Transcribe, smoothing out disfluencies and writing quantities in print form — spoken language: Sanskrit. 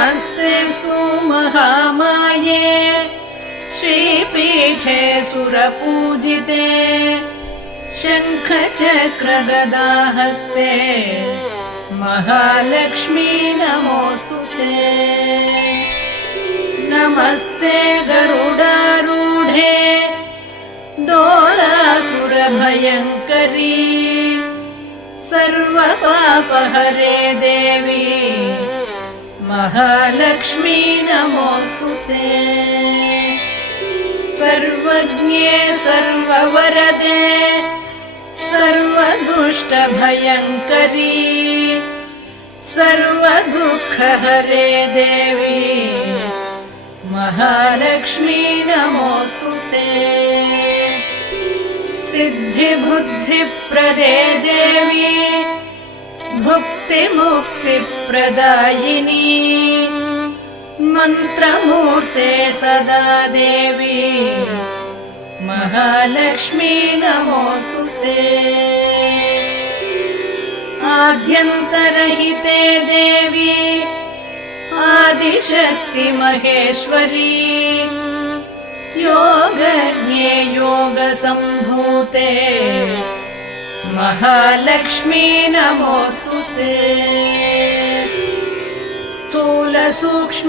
नमस्तेऽस्तु महामाये श्रीपीठे सुरपूजिते शङ्खचक्रगदाहस्ते महालक्ष्मी नमोऽस्तुते। नमस्ते गरुडारूढे डोलासुरभयङ्करी सर्वपापहरे देवी महालक्ष्मी नमोऽस्तुते। सर्वज्ञे सर्ववरदे सर्वदुष्टभयङ्करी सर्वदुःखहरे देवी महालक्ष्मी नमोऽस्तुते। सिद्धिबुद्धिप्रदे देवी भुक्तिमुक्तिप्रदायिनी मन्त्रमूर्ते सदा देवी महालक्ष्मी नमोऽस्तुते। आद्यन्तरहिते देवी आदिशक्ति महेश्वरी योगज्ञे योगसम्भूते महालक्ष्मी नमोऽस्तुते। स्थूल सूक्ष्म